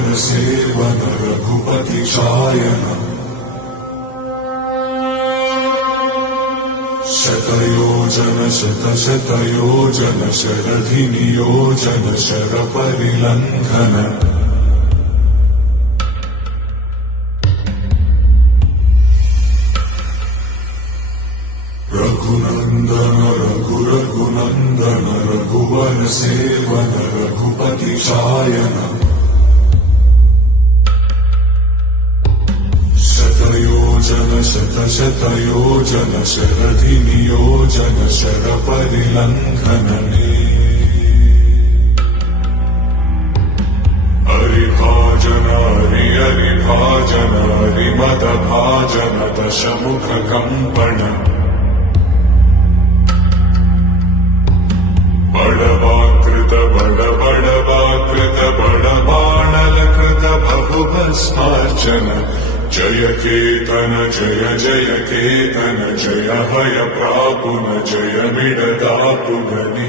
रघुवर सेवन रघुपति शायन शतयोजन शतशतयोजन शरधि नियोजन शर परिलंघन रघुनंदन रघुनंदन रघुवर सेवन रघुपति शायन शतयोजन शतशतयोजन शरधि नियोजन शर परिलंघनने हरिभाजन हरिभाजन हरिमद भाजन दशमुख कंपन बड़वाकृत बड़बाणलकृत बहुभस्मार्चन जय केतन जय जय केतन जय हय प्रापुन जय मिडदापुगने